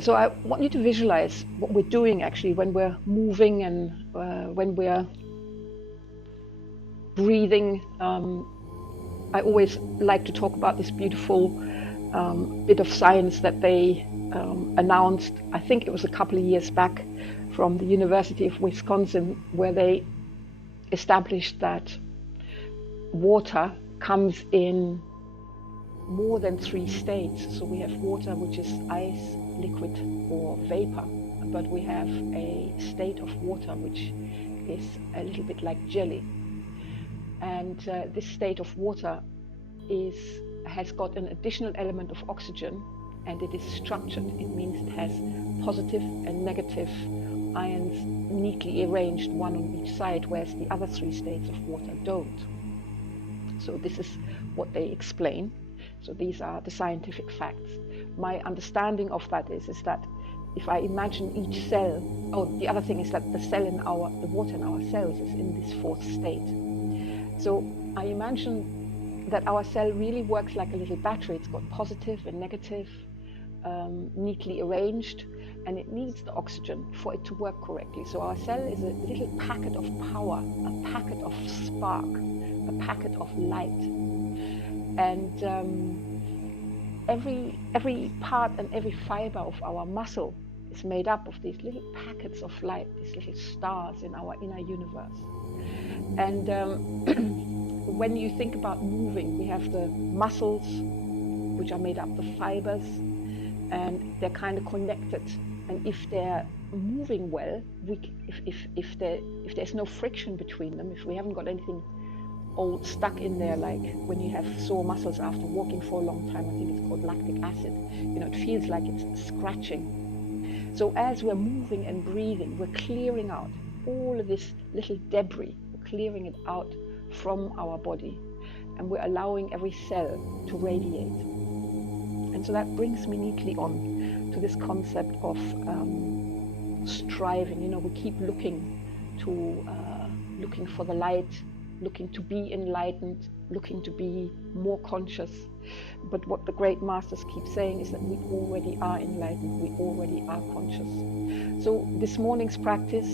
So I want you to visualize what we're doing actually when we're moving and when we're breathing. I always like to talk about this beautiful bit of science that they announced, I think it was a couple of years back, from the University of Wisconsin, where they established that water comes in more than 3 states. So we have water, which is ice, liquid, or vapor, but we have a state of water which is a little bit like jelly. And this state of water has got an additional element of oxygen, and it is structured. It means it has positive and negative ions neatly arranged, one on each side, whereas the other 3 states of water don't. So this is what they explain. So these are the scientific facts. My understanding of that is that if I imagine each cell, the other thing is that the water in our cells is in this 4th state. So I imagine that our cell really works like a little battery. It's got positive and negative, neatly arranged, and it needs the oxygen for it to work correctly. So our cell is a little packet of power, a packet of spark, a packet of light. And every part and every fiber of our muscle is made up of these little packets of light, these little stars in our inner universe. And when you think about moving, we have the muscles, which are made up of fibers, and they're kind of connected. And if they're moving well, if there's no friction between them, if we haven't got anything all stuck in there, like when you have sore muscles after walking for a long time, I think it's called lactic acid, it feels like it's scratching. So as we're moving and breathing, we're clearing out all of this little debris, we're clearing it out from our body, and we're allowing every cell to radiate. And so that brings me neatly on to this concept of striving. We keep looking for the light, looking to be enlightened, looking to be more conscious. But what the great masters keep saying is that we already are enlightened, we already are conscious. So this morning's practice,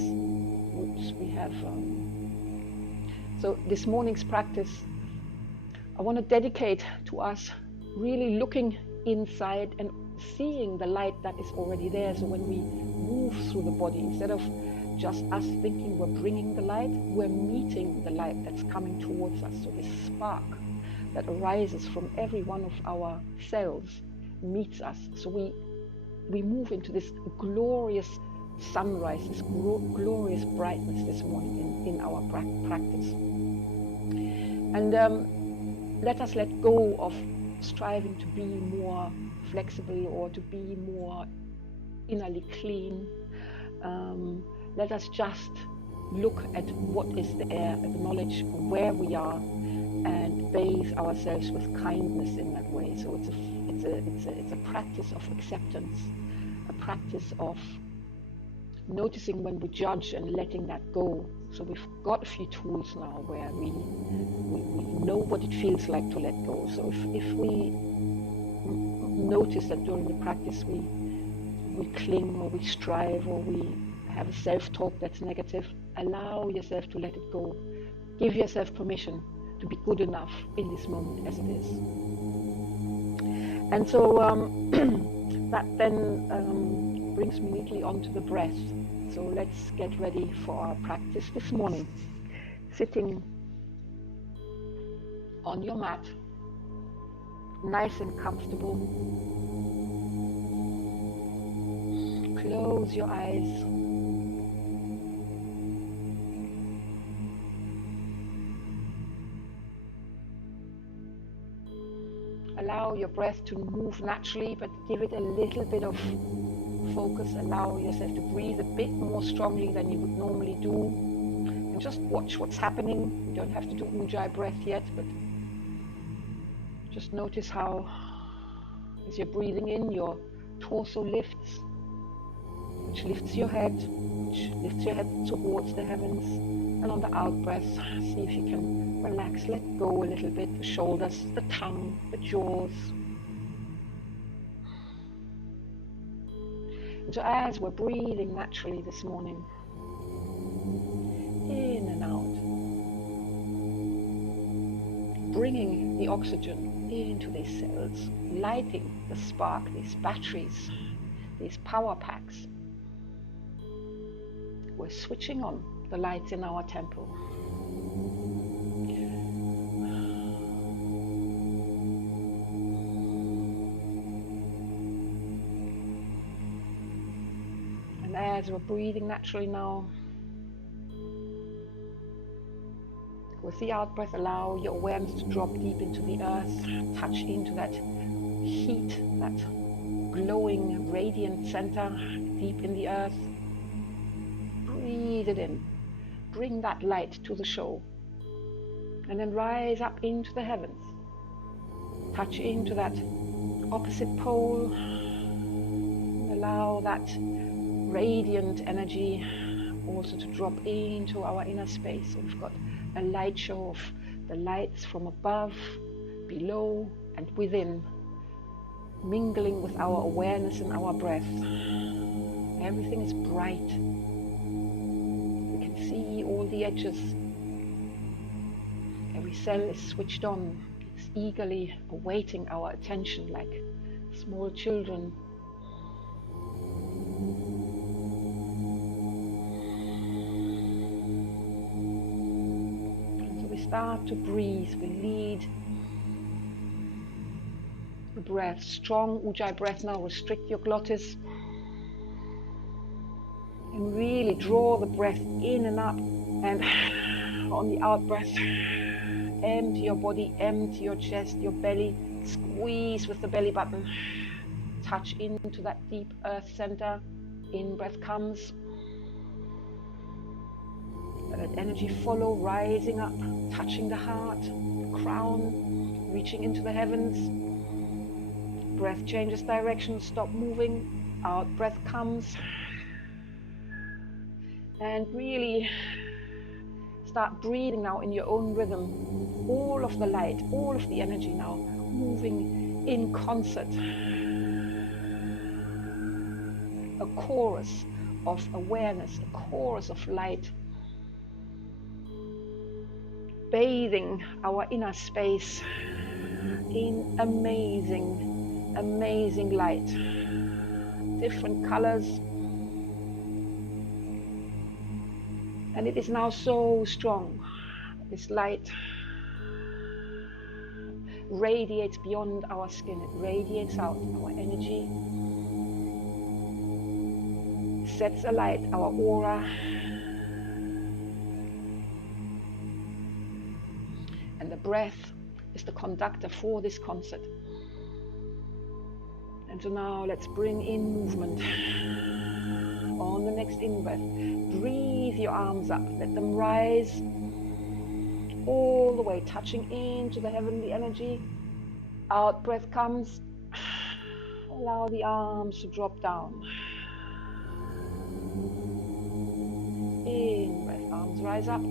I want to dedicate to us really looking inside and seeing the light that is already there. So when we move through the body, instead of just us thinking we're bringing the light, we're meeting the light that's coming towards us. So this spark that arises from every one of our cells meets us. So we move into this glorious sunrise, this glorious brightness this morning in our practice. And let us let go of striving to be more flexible or to be more innerly clean. Let us just look at what is there, acknowledge where we are, and bathe ourselves with kindness in that way. So it's a practice of acceptance, a practice of noticing when we judge and letting that go. So we've got a few tools now where we know what it feels like to let go. So if we notice that during the practice we cling or we strive or we have a self-talk that's negative, allow yourself to let it go. Give yourself permission to be good enough in this moment as it is. And so that then brings me neatly onto the breath. So let's get ready for our practice this morning. Sitting on your mat, nice and comfortable. Close your eyes. Allow your breath to move naturally, but give it a little bit of focus. Allow yourself to breathe a bit more strongly than you would normally do. And just watch what's happening. You don't have to do Ujjayi breath yet, but just notice how, as you're breathing in, your torso lifts, which lifts your head towards the heavens. And on the out breath, see if you can relax, let go a little bit, the shoulders, the tongue, the jaws. And so as we're breathing naturally this morning, in and out, bringing the oxygen into these cells, lighting the spark, these batteries, these power packs. We're switching on the lights in our temple. And as we're breathing naturally now, with the out breath, allow your awareness to drop deep into the earth, touch into that heat, that glowing, radiant center deep in the earth. Breathe it in. Bring that light to the show. And then rise up into the heavens. Touch into that opposite pole. And allow that radiant energy also to drop into our inner space. So we've got a light show of the lights from above, below, and within, mingling with our awareness and our breath. Everything is bright. We can see all the edges. Every cell is switched on. It's eagerly awaiting our attention like small children. Start to breathe. We lead the breath. Strong Ujjayi breath now. Restrict your glottis. And really draw the breath in and up. And on the out breath, empty your body, empty your chest, your belly. Squeeze with the belly button. Touch into that deep earth center. In breath comes. Let energy follow, rising up, touching the heart, the crown, reaching into the heavens. Breath changes direction, stop moving. Out breath comes. And really start breathing now in your own rhythm. All of the light, all of the energy now moving in concert. A chorus of awareness, a chorus of light. Bathing our inner space in amazing, amazing light. Different colors. And it is now so strong. This light radiates beyond our skin. It radiates out our energy. Sets alight our aura. And the breath is the conductor for this concert. And so now let's bring in movement. On the next in-breath, breathe your arms up. Let them rise all the way, touching into the heavenly energy. Out breath comes. Allow the arms to drop down. In breath, arms rise up.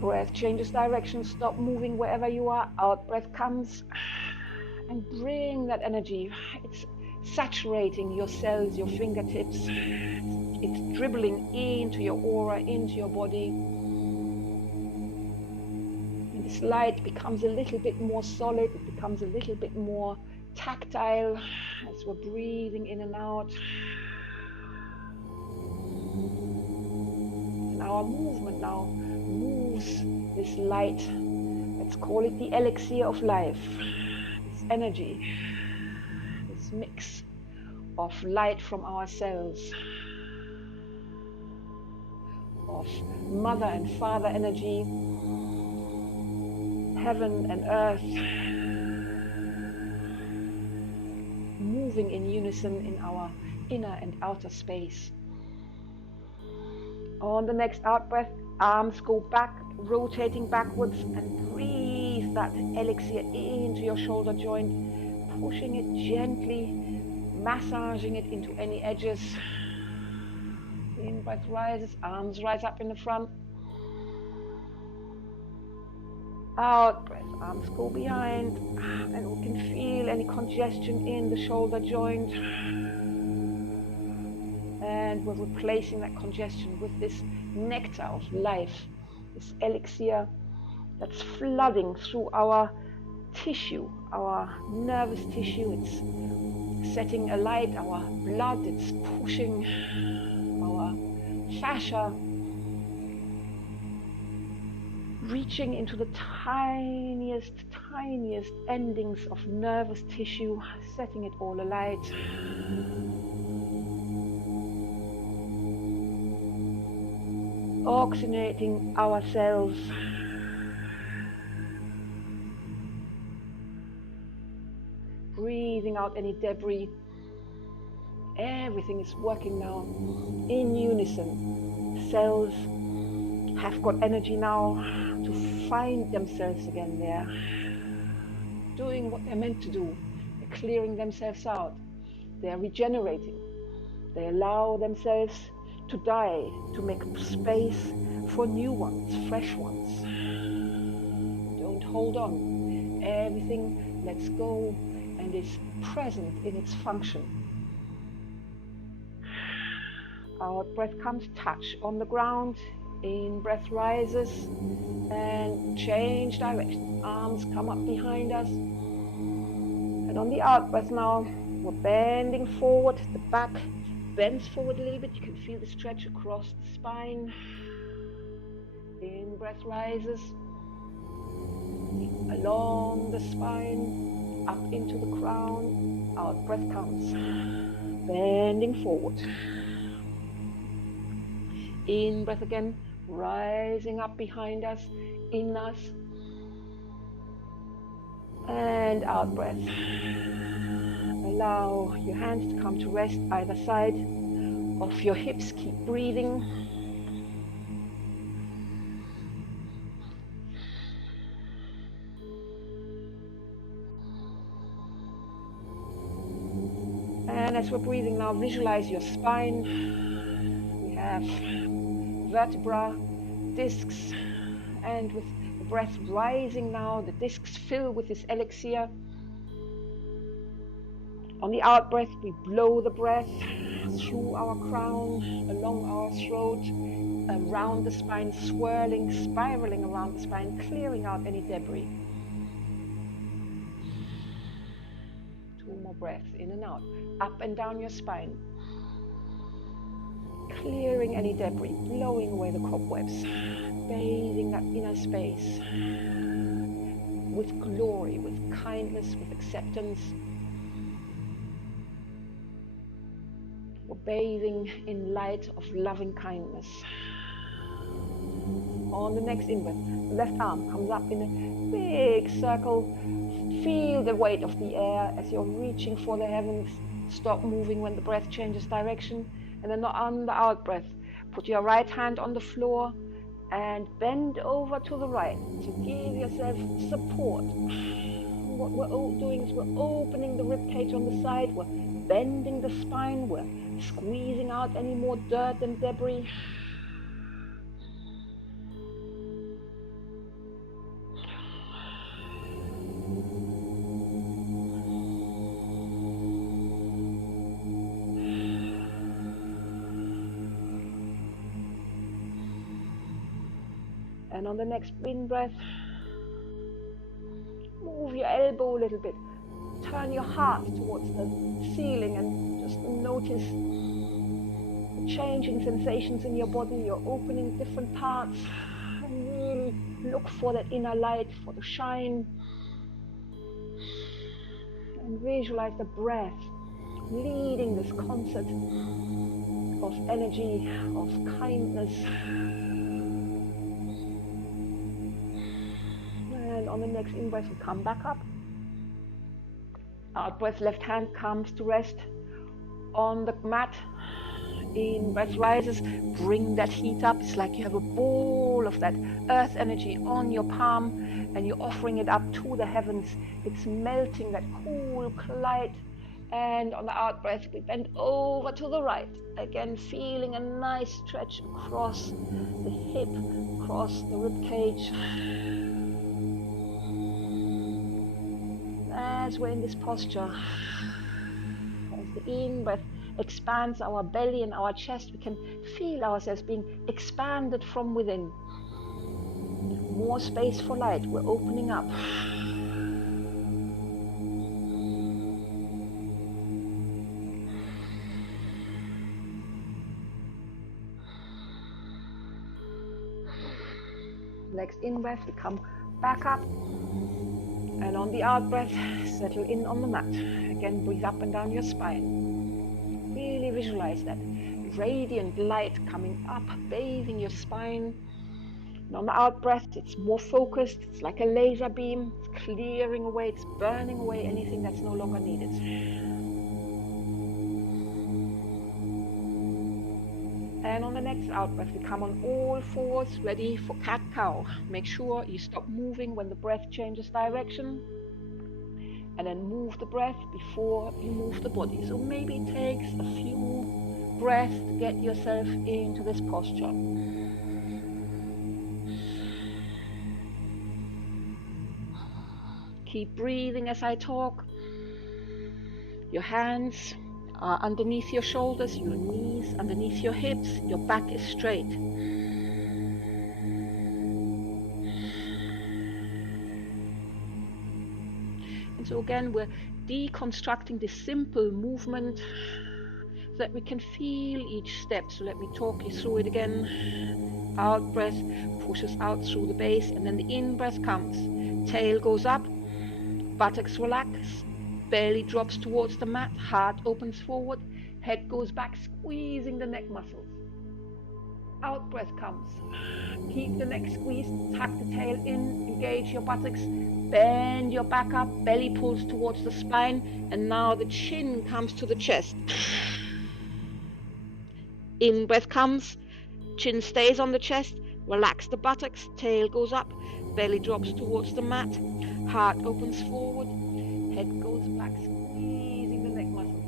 Breath changes direction, stop moving wherever you are. Out breath comes. And bring that energy. It's saturating your cells, your fingertips. It's dribbling into your aura, into your body. And this light becomes a little bit more solid. It becomes a little bit more tactile as we're breathing in and out. And our movement now moves this light. Let's call it the elixir of life. Energy, this mix of light from our cells, of mother and father energy, heaven and earth, moving in unison in our inner and outer space. On the next out breath, arms go back, rotating backwards, and breathe that elixir into your shoulder joint, pushing it gently, massaging it into any edges. In breath rises, arms rise up in the front. Out breath, arms go behind, and we can feel any congestion in the shoulder joint. And we're replacing that congestion with this nectar of life, this elixir that's flooding through our tissue, our nervous tissue. It's setting alight our blood, it's pushing our fascia, reaching into the tiniest endings of nervous tissue, setting it all alight. Oxygenating ourselves. Breathing out any debris. Everything is working now in unison. Cells have got energy now to find themselves again. They're doing what they're meant to do. They're clearing themselves out. They're regenerating. They allow themselves to die, to make space for new ones, fresh ones. Don't hold on. Everything lets go and is present in its function. Out breath comes, touch on the ground. In breath rises and change direction. Arms come up behind us. And on the out breath now, we're bending forward. The back bends forward a little bit. You can feel the stretch across the spine. In breath rises along the spine, up into the crown. Out breath comes, bending forward. In breath again, rising up behind us, in us. And out breath. Allow your hands to come to rest either side of your hips. Keep breathing. And as we're breathing now, visualize your spine. We have vertebra, discs, and with the breath rising now, the discs fill with this elixir. On the out breath, we blow the breath through our crown, along our throat, around the spine, swirling, spiraling around the spine, clearing out any debris. 2 more breaths, in and out, up and down your spine. Clearing any debris, blowing away the cobwebs, bathing that inner space with glory, with kindness, with acceptance. We're bathing in light of loving kindness. On the next in-breath, the left arm comes up in a big circle. Feel the weight of the air as you're reaching for the heavens. Stop moving when the breath changes direction. And then on the out breath, put your right hand on the floor and bend over to the right. So give yourself support. What we're doing is we're opening the ribcage on the side. We're bending the spine. We're squeezing out any more dirt and debris. And on the next in breath, move your elbow a little bit. Turn your heart towards the ceiling and just notice the changing sensations in your body. You're opening different parts and really look for that inner light, for the shine. And visualize the breath leading this concert of energy, of kindness. And on the next in-breath, we come back up. Out breath, left hand comes to rest on the mat. In breath rises, bring that heat up. It's like you have a ball of that earth energy on your palm and you're offering it up to the heavens. It's melting that cool light And on the out breath, we bend over to the right. Again, feeling a nice stretch across the hip, across the rib cage. As we're in this posture, as the in breath expands our belly and our chest, we can feel ourselves being expanded from within. More space for light. We're opening up. Next in breath, we come back up. And on the out breath, settle in on the mat. Again, breathe up and down your spine. Really visualize that radiant light coming up, bathing your spine. And on the out breath, it's more focused. It's like a laser beam. It's clearing away, it's burning away anything that's no longer needed. And on the next out breath, we come on all fours, ready for cat-cow. Make sure you stop moving when the breath changes direction. And then move the breath before you move the body. So maybe it takes a few breaths to get yourself into this posture. Keep breathing as I talk. Your hands are underneath your shoulders, your knees underneath your hips, your back is straight. And so again, we're deconstructing this simple movement so that we can feel each step. So let me talk you through it again. Out breath pushes out through the base, and then the in breath comes. Tail goes up, buttocks relax, belly drops towards the mat, heart opens forward, head goes back, squeezing the neck muscles. Out breath comes. Keep the neck squeezed, tuck the tail in, engage your buttocks, bend your back up, belly pulls towards the spine, and now the chin comes to the chest. In breath comes, chin stays on the chest, relax the buttocks, tail goes up, belly drops towards the mat, heart opens forward, head goes back, squeezing the neck muscles.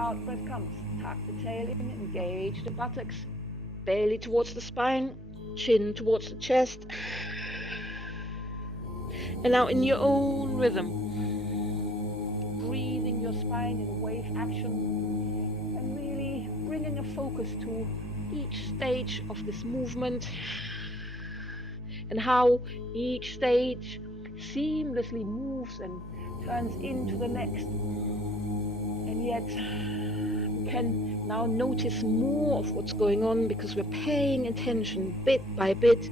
Out breath comes, tuck the tail in, engage the buttocks, belly towards the spine, chin towards the chest. And now in your own rhythm, breathing your spine in a wave action and really bringing a focus to each stage of this movement and how each stage seamlessly moves and turns into the next. And yet we can now notice more of what's going on because we're paying attention bit by bit.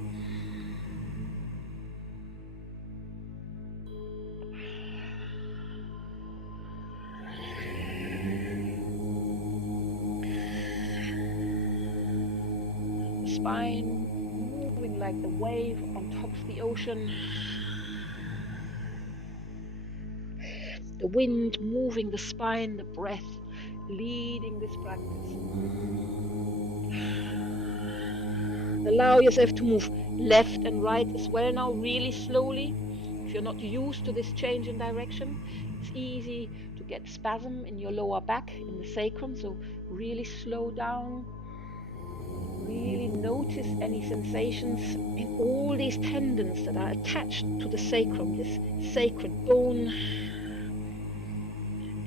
The spine moving like the wave on top of the ocean. The wind moving the spine, the breath leading this practice. Allow yourself to move left and right as well now, really slowly. If you're not used to this change in direction, it's easy to get spasm in your lower back, in the sacrum, so really slow down. Really notice any sensations in all these tendons that are attached to the sacrum, this sacred bone.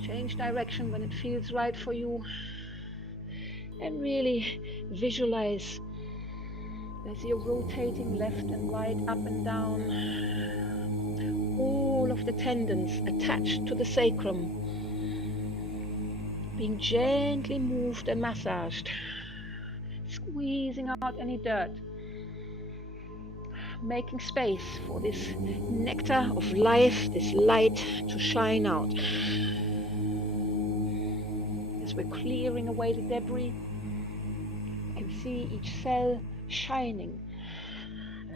Change direction when it feels right for you, and really visualize as you're rotating left and right, up and down, all of the tendons attached to the sacrum being gently moved and massaged, squeezing out any dirt, making space for this nectar of life, this light to shine out. As we're clearing away the debris, you can see each cell shining,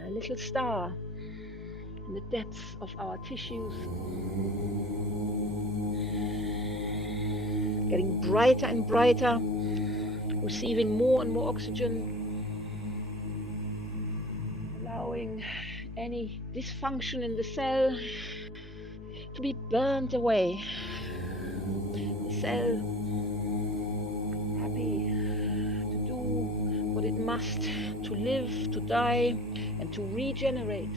a little star in the depths of our tissues, getting brighter and brighter, receiving more and more oxygen, allowing any dysfunction in the cell to be burnt away, cell, happy to do what it must, to live, to die, and to regenerate.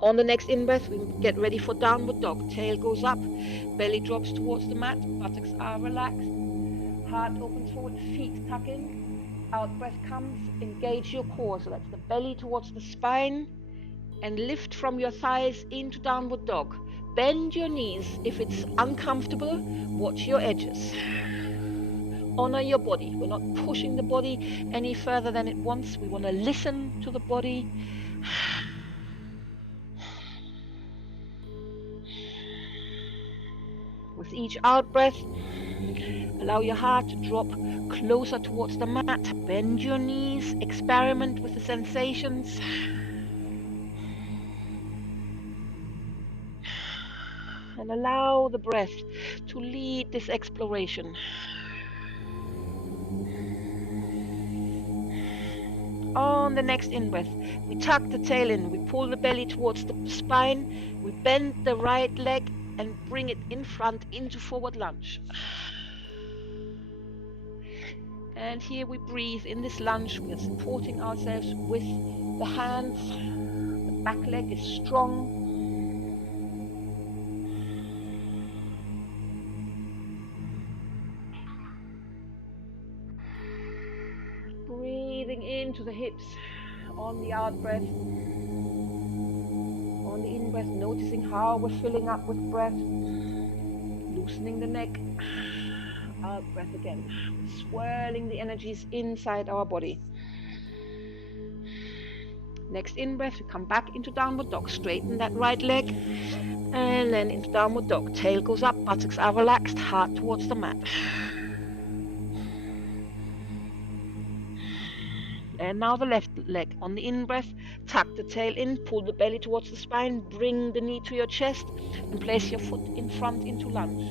On the next in-breath, we get ready for downward dog. Tail goes up, belly drops towards the mat, buttocks are relaxed, heart opens forward, feet tuck in. Out breath comes, engage your core. So that's the belly towards the spine, and lift from your thighs into downward dog. Bend your knees. If it's uncomfortable, watch your edges. Honor your body. We're not pushing the body any further than it wants. We want to listen to the body. With each out breath, allow your heart to drop closer towards the mat. Bend your knees. Experiment with the sensations. And allow the breath to lead this exploration. On the next in-breath, we tuck the tail in, we pull the belly towards the spine, we bend the right leg and bring it in front into forward lunge. And here we breathe in this lunge. We are supporting ourselves with the hands. The back leg is strong. Breathing into the hips on the out breath. On the in breath, noticing how we're filling up with breath. Loosening the neck. Out breath again. Swirling the energies inside our body. Next in breath, we come back into downward dog. Straighten that right leg. And then into downward dog. Tail goes up, buttocks are relaxed, heart towards the mat. And now the left leg. On the in-breath, tuck the tail in, pull the belly towards the spine, bring the knee to your chest, and place your foot in front into lunge.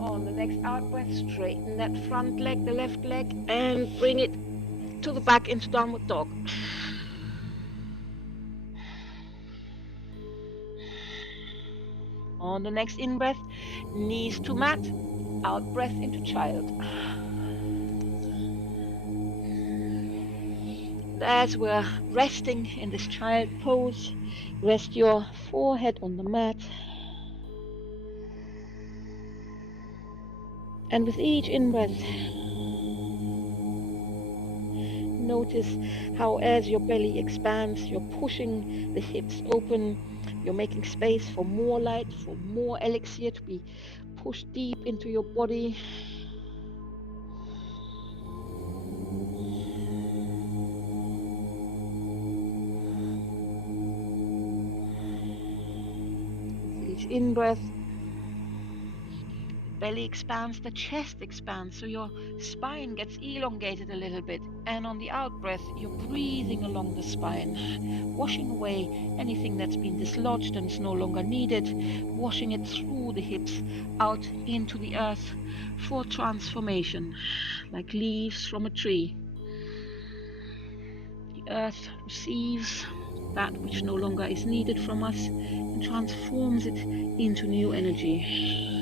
On the next out breath, straighten that front leg, the left leg, and bring it to the back into downward dog. On the next in breath, knees to mat, out breath into child. And as we're resting in this child pose, rest your forehead on the mat. And with each in-breath, notice how as your belly expands, you're pushing the hips open, you're making space for more light, for more elixir to be pushed deep into your body. With each in-breath, belly expands, the chest expands, so your spine gets elongated a little bit. And on the out breath, you're breathing along the spine, washing away anything that's been dislodged and is no longer needed, washing it through the hips out into the earth for transformation, like leaves from a tree. The earth receives that which no longer is needed from us and transforms it into new energy.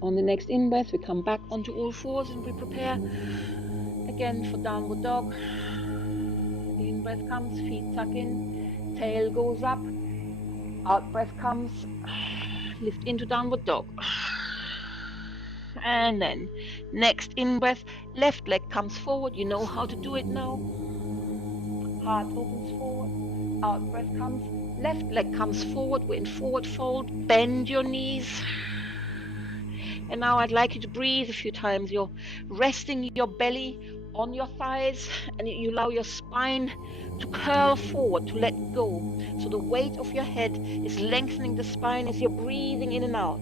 On the next in-breath, we come back onto all fours and we prepare again for downward dog. The in-breath comes, feet tuck in, tail goes up, out-breath comes, lift into downward dog. And then next in-breath, left leg comes forward. You know how to do it now. Heart opens forward, out-breath comes, left leg comes forward. We're in forward fold, bend your knees. And now I'd like you to breathe a few times. You're resting your belly on your thighs and you allow your spine to curl forward, to let go. So the weight of your head is lengthening the spine as you're breathing in and out.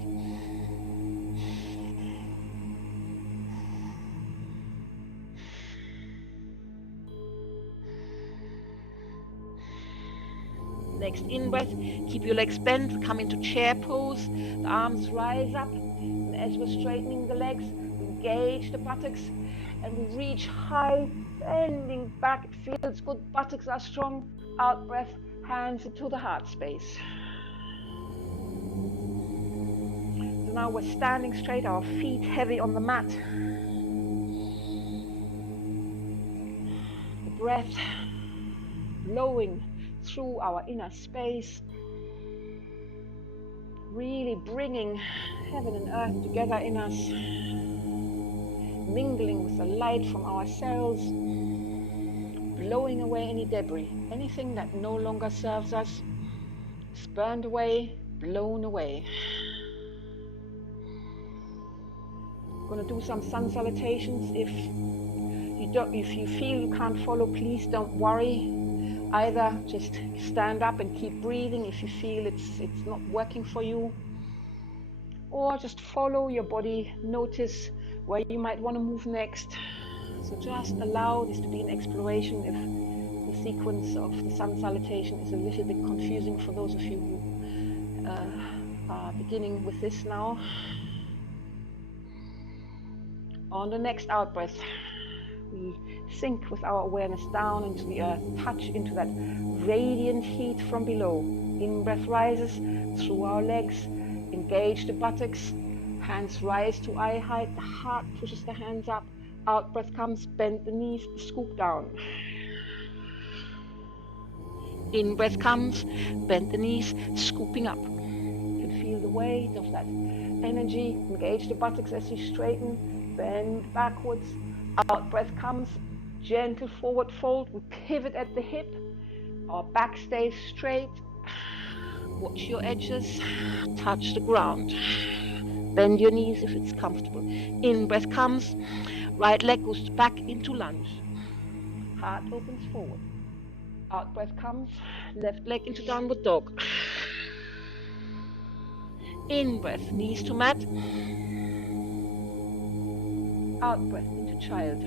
Next in-breath, keep your legs bent, come into chair pose, the arms rise up, and as we're straightening the legs, we engage the buttocks, and we reach high, bending back, it feels good, buttocks are strong, out breath, hands into the heart space. So now we're standing straight, our feet heavy on the mat. The breath blowing through our inner space, really bringing heaven and earth together in us, mingling with the light from our cells, blowing away any debris, anything that no longer serves us, is burned away, blown away. I'm going to do some sun salutations. If you feel you can't follow, please don't worry. Either just stand up and keep breathing if you feel it's not working for you, or just follow your body, notice where you might want to move next. So just allow this to be an exploration. If the sequence of the sun salutation is a little bit confusing for those of you who are beginning with this now. On the next out breath, we sink with our awareness down into the earth, touch into that radiant heat from below. In-breath rises through our legs, engage the buttocks, hands rise to eye height, the heart pushes the hands up, out-breath comes, bend the knees, scoop down. In-breath comes, bend the knees, scooping up. You can feel the weight of that energy, engage the buttocks as you straighten, bend backwards. Out breath comes, gentle forward fold, we pivot at the hip, our back stays straight, watch your edges, touch the ground, bend your knees if it's comfortable. In breath comes, right leg goes back into lunge, heart opens forward. Out breath comes, left leg into downward dog. In breath, knees to mat. Out breath into child.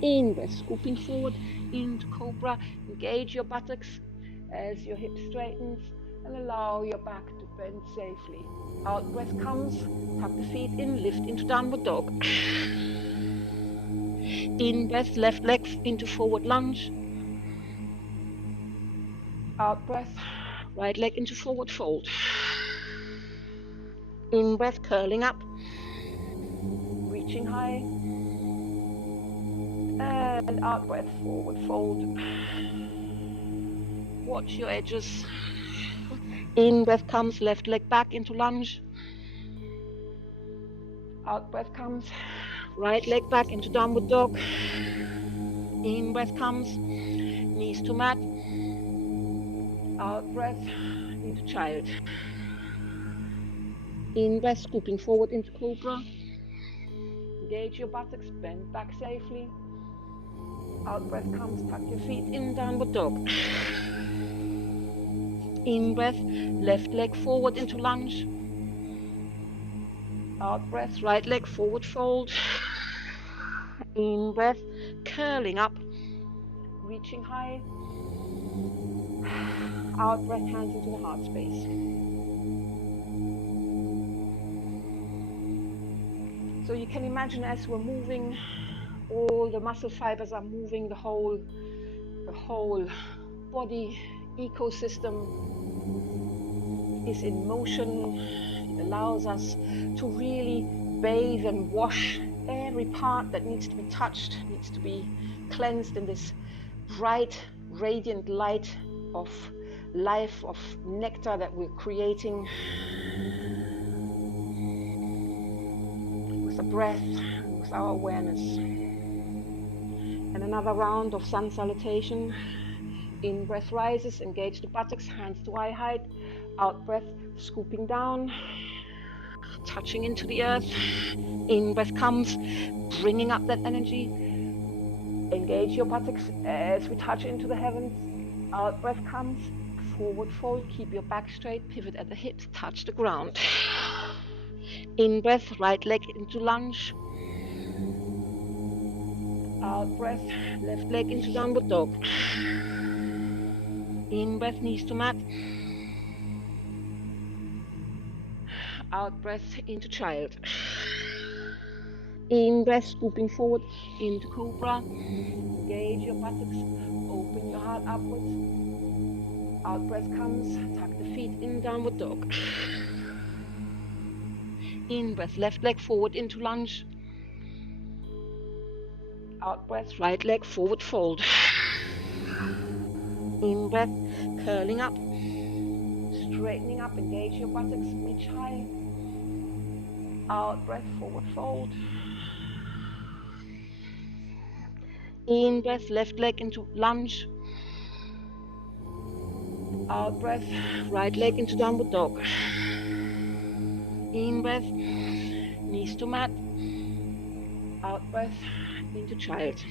In breath, scooping forward into cobra. Engage your buttocks as your hip straightens and allow your back to bend safely. Out breath comes, tuck the feet in, lift into downward dog. In breath, left leg into forward lunge. Out breath, right leg into forward fold. In breath, curling up, reaching high, and out breath, forward fold. Watch your edges. In breath comes, left leg back into lunge. Out breath comes, right leg back into downward dog. In breath comes, knees to mat. Out breath into child. In breath, scooping forward into cobra. Engage your buttocks, bend back safely. Out breath comes, tuck your feet in, downward dog. In breath, left leg forward into lunge. Out breath, right leg forward fold. In breath, curling up, reaching high. Out breath, hands into the heart space. So you can imagine as we're moving, all the muscle fibers are moving, the whole body ecosystem is in motion. It allows us to really bathe and wash every part that needs to be touched, needs to be cleansed in this bright, radiant light of life, of nectar that we're creating with the breath and with our awareness. And another round of sun salutation. In breath rises, engage the buttocks, hands to eye height. Out breath, scooping down, touching into the earth. In breath comes, bringing up that energy. Engage your buttocks as we touch into the heavens. Out breath comes, forward fold, keep your back straight, pivot at the hips, touch the ground. In breath, right leg into lunge. Out breath, left leg into downward dog. In breath, knees to mat. Out breath into child. In breath, scooping forward into cobra. Engage your buttocks. Open your heart upwards. Out breath comes. Tuck the feet in, downward dog. In breath, left leg forward into lunge. Out breath, right leg forward fold. In breath, curling up. Straightening up, engage your buttocks, reach high. Out breath, forward fold. In breath, left leg into lunge. Out breath, right leg into downward dog. In breath, knees to mat. Out breath, into child.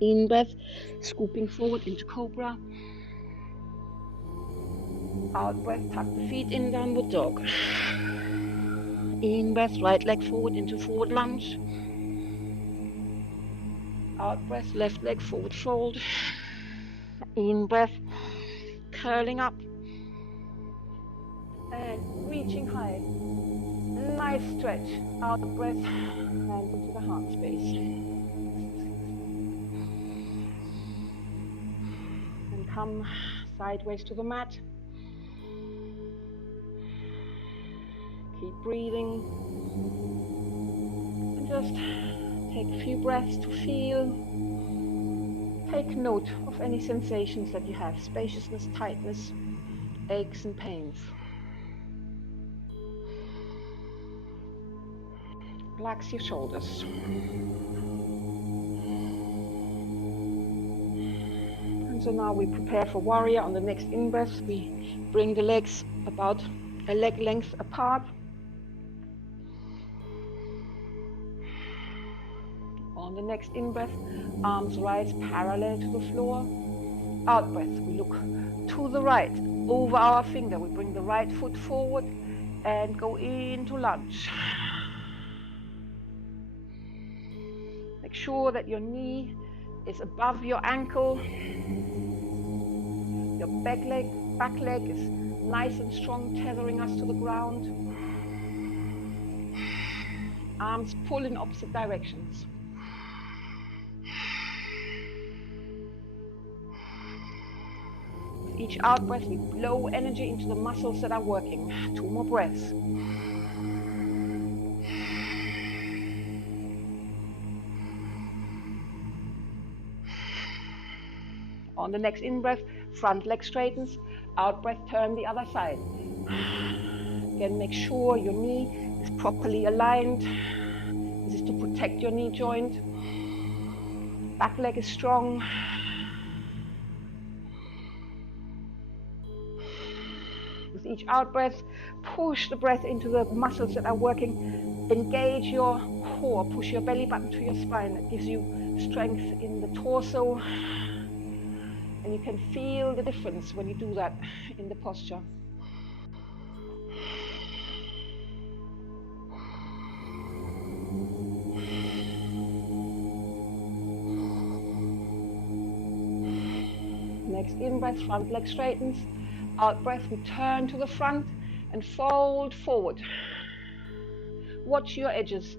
In breath, scooping forward into cobra. Out breath, tuck the feet in, downward dog. In breath, right leg forward into forward lunge. Out breath, left leg forward fold. In breath, curling up. And reaching high. Nice stretch. Out breath, hands into the heart space. And come sideways to the mat. Keep breathing. And just take a few breaths to feel. Take note of any sensations that you have. Spaciousness, tightness, aches and pains. Relax your shoulders. And so now we prepare for warrior. On the next in-breath, we bring the legs about a leg length apart. On the next in-breath, arms rise parallel to the floor. Out breath, we look to the right, over our finger. We bring the right foot forward and go into lunge. Make sure that your knee is above your ankle. Your back leg is nice and strong, tethering us to the ground. Arms pull in opposite directions. With each out breath, we blow energy into the muscles that are working. 2 more breaths. On the next in-breath, front leg straightens. Out breath, turn the other side. Again, make sure your knee is properly aligned. This is to protect your knee joint. Back leg is strong. With each out breath, push the breath into the muscles that are working. Engage your core. Push your belly button to your spine. That gives you strength in the torso. And you can feel the difference when you do that in the posture. Next in-breath, front leg straightens. Out breath, we turn to the front and fold forward. Watch your edges.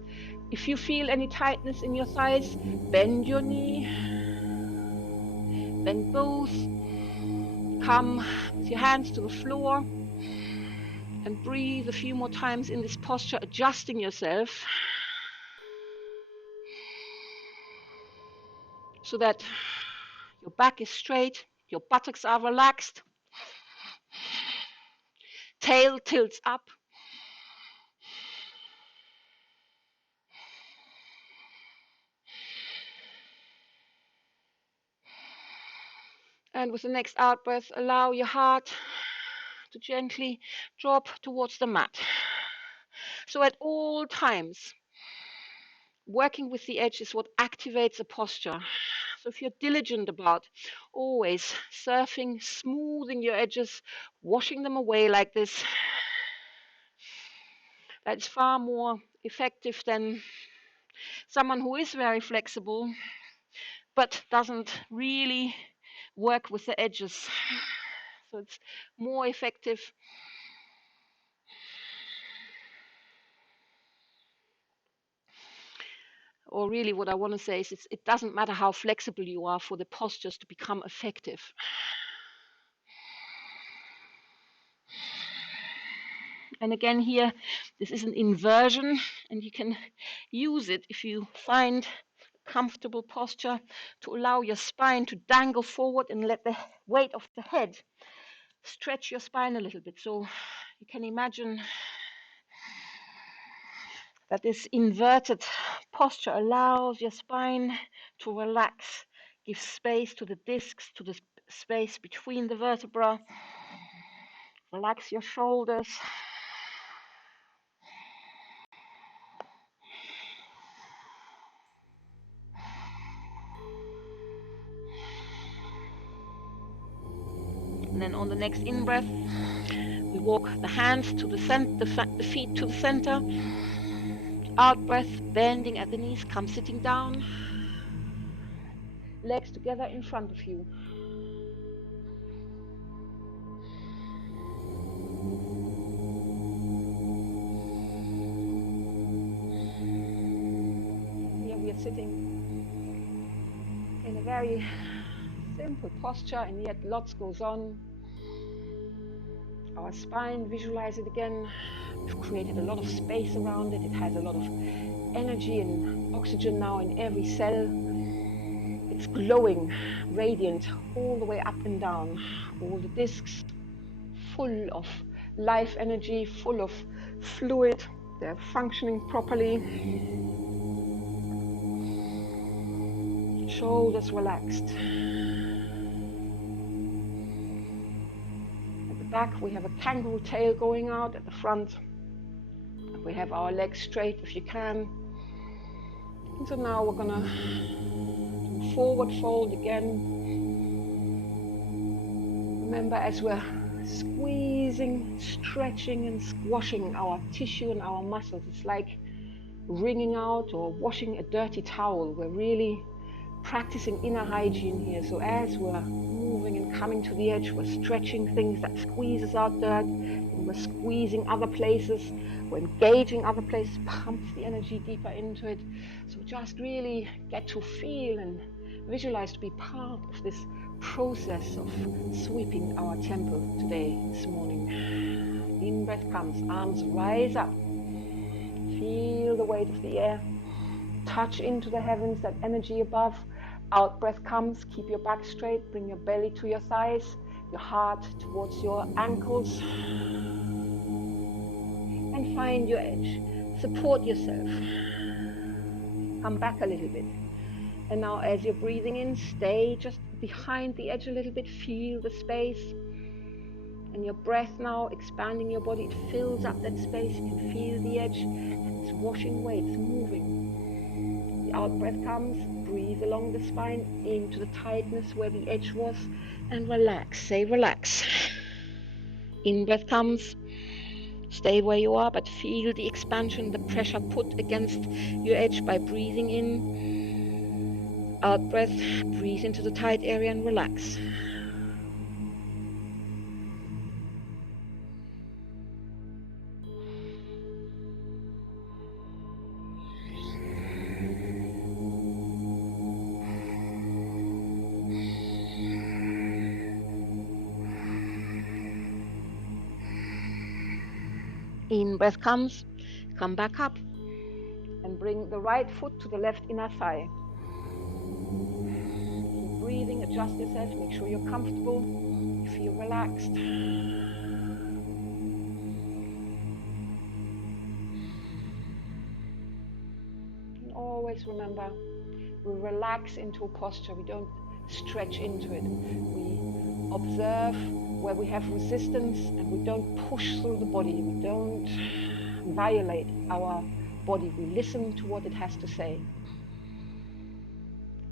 If you feel any tightness in your thighs, bend your knee. Bend both. Come with your hands to the floor and breathe a few more times in this posture, adjusting yourself so that your back is straight, your buttocks are relaxed, tail tilts up. And with the next out breath, allow your heart to gently drop towards the mat. So at all times, working with the edge is what activates the posture. So if you're diligent about always surfing, smoothing your edges, washing them away like this, that's far more effective than someone who is very flexible but doesn't really work with the edges. So it's more effective. Or really what I want to say is it doesn't matter how flexible you are for the postures to become effective. And again here, this is an inversion, and you can use it if you find a comfortable posture to allow your spine to dangle forward and let the weight of the head stretch your spine a little bit. So you can imagine that this inverted posture allows your spine to relax, gives space to the discs, to the space between the vertebrae. Relax your shoulders. And then on the next in-breath, we walk the hands to the center, the feet to the center. Out breath, bending at the knees, come sitting down. Legs together in front of you. Here we are sitting in a very simple posture, and yet lots goes on. Our spine, visualize it again. We've created a lot of space around it. It has a lot of energy and oxygen now in every cell. It's glowing, radiant, all the way up and down. All the discs full of life energy, full of fluid. They're functioning properly. Shoulders relaxed. At the back we have a kangaroo tail going out. At the front we have our legs straight if you can. And so now we're gonna do forward fold again. Remember, as we're squeezing, stretching and squashing our tissue and our muscles, it's like wringing out or washing a dirty towel. We're really practicing inner hygiene here. So as we're moving and coming to the edge, we're stretching things that squeezes out dirt, and we're squeezing other places, we're engaging other places, pumps the energy deeper into it. So just really get to feel and visualize to be part of this process of sweeping our temple today, this morning. In breath comes, arms rise up, feel the weight of the air, touch into the heavens, that energy above. Out breath comes, keep your back straight, bring your belly to your thighs, your heart towards your ankles, and find your edge. Support yourself. Come back a little bit. And now as you're breathing in, stay just behind the edge a little bit, feel the space. And your breath now expanding your body, it fills up that space, you can feel the edge, and it's washing away, it's moving. The out breath comes, breathe along the spine into the tightness where the edge was, and relax, say relax. In breath comes, stay where you are, but feel the expansion, the pressure put against your edge by breathing in. Out breath, breathe into the tight area and relax. In breath comes, come back up and bring the right foot to the left inner thigh. Keep breathing, adjust yourself, make sure you're comfortable, you feel relaxed. And always remember, we relax into a posture, we don't stretch into it. We observe where we have resistance and we don't push through the body, we don't violate our body, we listen to what it has to say.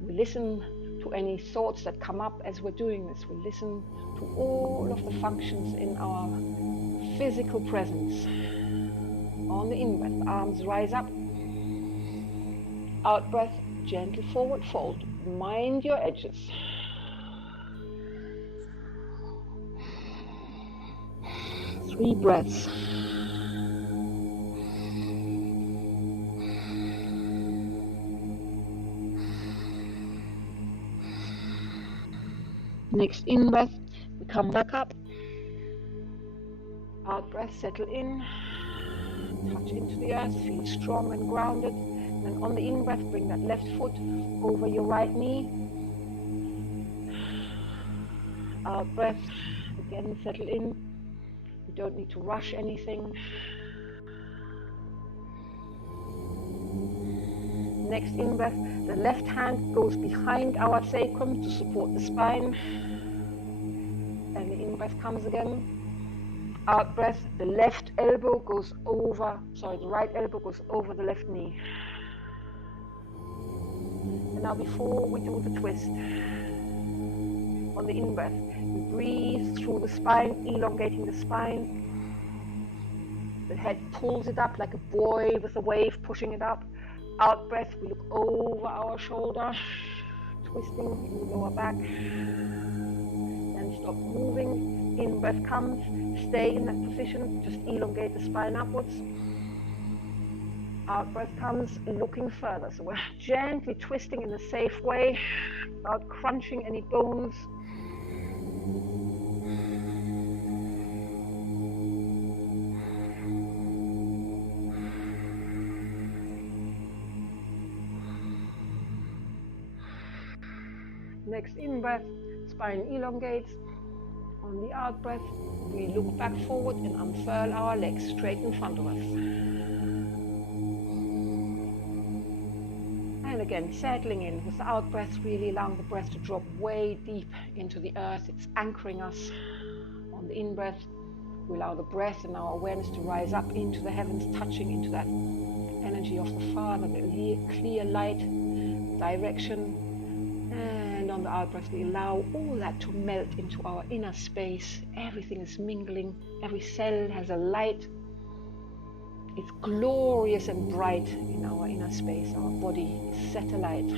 We listen to any thoughts that come up as we're doing this. We listen to all of the functions in our physical presence. On the in-breath, arms rise up. Out breath, gentle forward fold. Mind your edges. 3 breaths. Next in breath, we come back up. Out breath, settle in. Touch into the earth, feel strong and grounded. And on the in breath, bring that left foot over your right knee. Out breath, again settle in. You don't need to rush anything. Next in breath, the left hand goes behind our sacrum to support the spine. And the in breath comes again. Out breath, the left elbow goes over, the right elbow goes over the left knee. And now before we do the twist, on the in breath, we breathe through the spine, elongating the spine. The head pulls it up like a buoy with a wave pushing it up. Out breath, we look over our shoulder, twisting in the lower back. And stop moving. In breath comes, stay in that position, just elongate the spine upwards. Out breath comes, looking further. So we're gently twisting in a safe way, without crunching any bones. Next in breath, spine elongates. On the out breath, we look back forward and unfurl our legs straight in front of us. And again, settling in with the out breath, really allowing the breath to drop way deep into the earth. It's anchoring us. On the in breath, we allow the breath and our awareness to rise up into the heavens, touching into that energy of the Father, the clear light, direction. And on the out breath, we allow all that to melt into our inner space. Everything is mingling. Every cell has a light. It's glorious and bright in our inner space. Our body is set alight.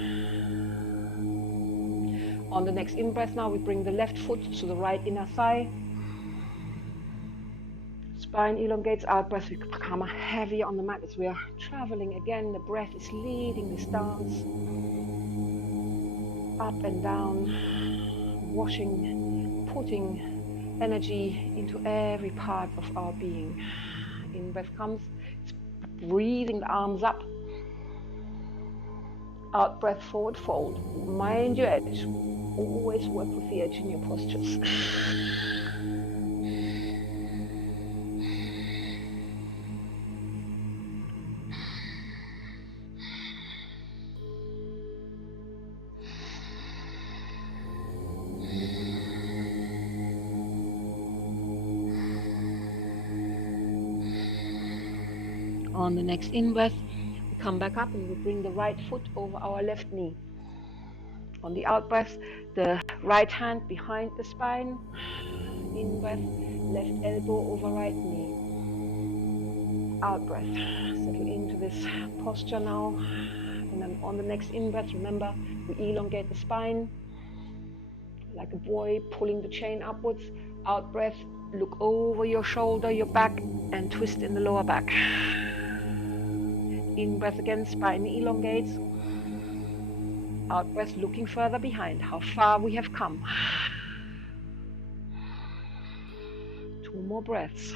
On the next in-breath now, we bring the left foot to the right inner thigh. Spine elongates. Out breath, we become heavier on the mat as we are traveling again. The breath is leading this dance. Up and down, washing, putting energy into every part of our being. In breath comes, breathing the arms up. Out breath, forward fold. Mind your edge. Always work with the edge in your postures. On the next in-breath, we come back up and we bring the right foot over our left knee. On the out-breath, the right hand behind the spine. In-breath, left elbow over right knee. Out-breath, settle into this posture now. And then on the next in-breath, remember, we elongate the spine like a buoy, pulling the chain upwards. Out-breath, look over your shoulder, your back, and twist in the lower back. In breath again, spine elongates. Out breath, looking further behind, how far we have come. 2 more breaths.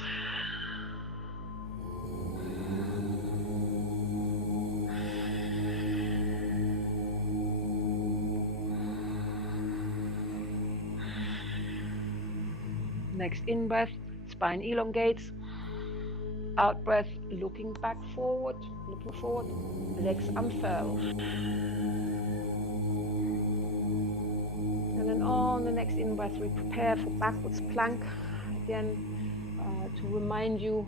Next in breath, spine elongates. Out breath, looking back forward, legs unfurl. And then on the next in breath, we prepare for backwards plank. Again, to remind you,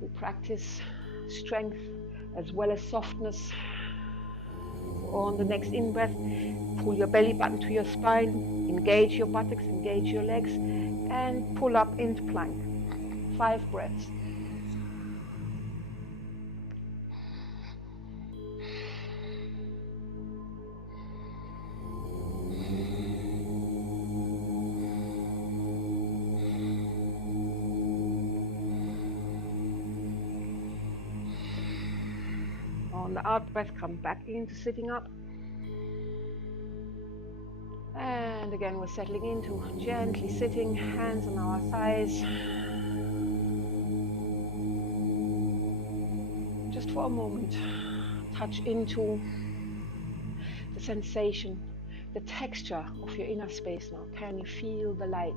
we practice strength as well as softness. On the next in breath, pull your belly button to your spine, engage your buttocks, engage your legs, and pull up into plank. 5 breaths. On the out breath, come back into sitting up. And again, we're settling into gently sitting, hands on our thighs. Just for a moment, touch into the sensation, the texture of your inner space now. Can you feel the light?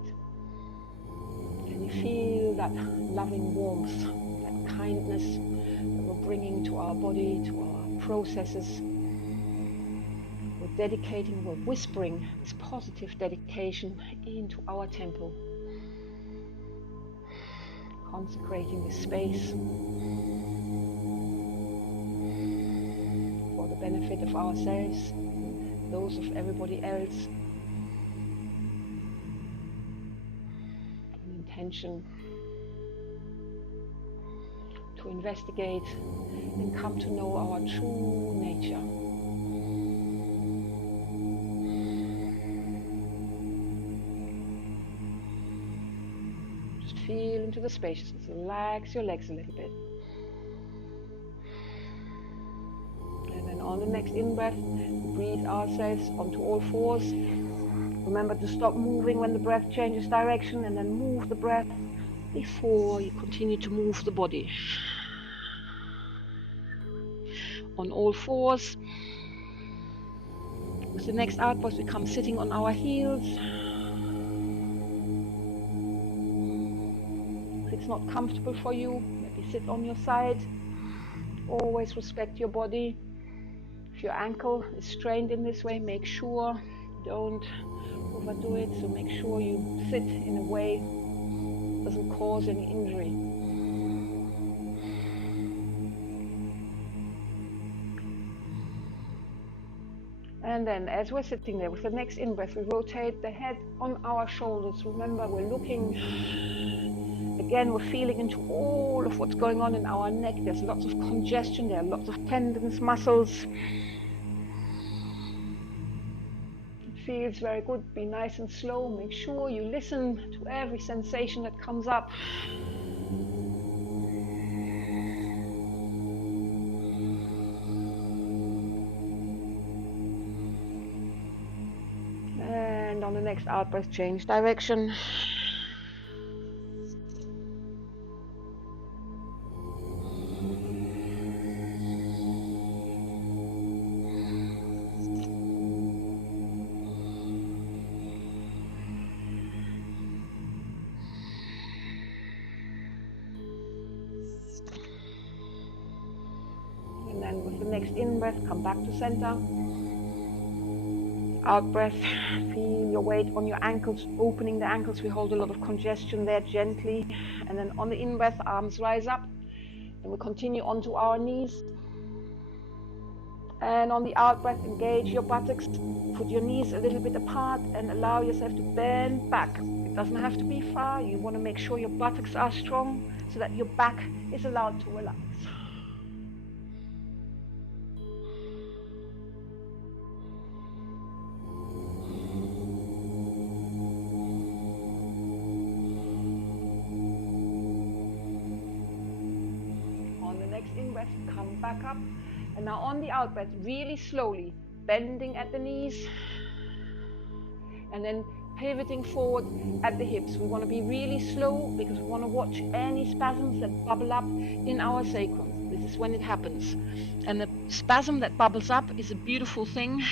Can you feel that loving warmth, that kindness that we're bringing to our body, to our processes? We're dedicating, we're whispering this positive dedication into our temple, consecrating this space for the benefit of ourselves, those of everybody else. An intention to investigate and come to know our true nature. Just feel into the spaciousness, relax your legs a little bit. And then on the next in-breath, breathe ourselves onto all fours. Remember to stop moving when the breath changes direction, and then move the breath before you continue to move the body. On all fours. With the next out breath, we come sitting on our heels. If it's not comfortable for you, maybe sit on your side. Always respect your body. If your ankle is strained in this way, make sure you don't overdo it. So make sure you sit in a way that doesn't cause any injury. And then as we're sitting there with the next in-breath, we rotate the head on our shoulders. Remember, we're looking, again, we're feeling into all of what's going on in our neck. There's lots of congestion, there are lots of tendons, muscles. It feels very good. Be nice and slow. Make sure you listen to every sensation that comes up. And on the next out breath, change direction. And then with the next in-breath, come back to center. Out breath, feel your weight on your ankles, opening the ankles. We hold a lot of congestion there, gently. And then on the in-breath, arms rise up. And we continue onto our knees. And on the out-breath, engage your buttocks. Put your knees a little bit apart and allow yourself to bend back. It doesn't have to be far. You want to make sure your buttocks are strong so that your back is allowed to relax. In-breath, come back up. And now on the out-breath, really slowly, bending at the knees and then pivoting forward at the hips. We want to be really slow because we want to watch any spasms that bubble up in our sacrum. This is when it happens. And the spasm that bubbles up is a beautiful thing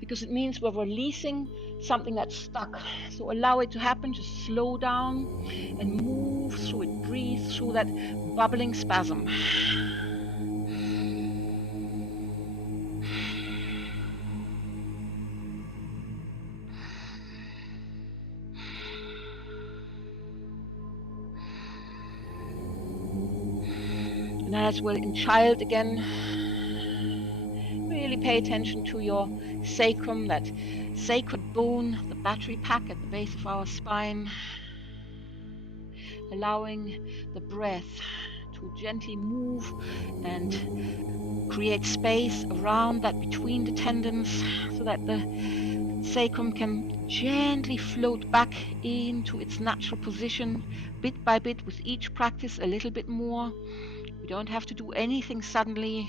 because it means we're releasing something that's stuck. So allow it to happen, just slow down and move through it. Breathe through that bubbling spasm. And as we're in child again, really pay attention to your sacrum, that sacred bone, the battery pack at the base of our spine, allowing the breath to gently move and create space around that between the tendons so that the sacrum can gently float back into its natural position bit by bit with each practice a little bit more. We don't have to do anything suddenly.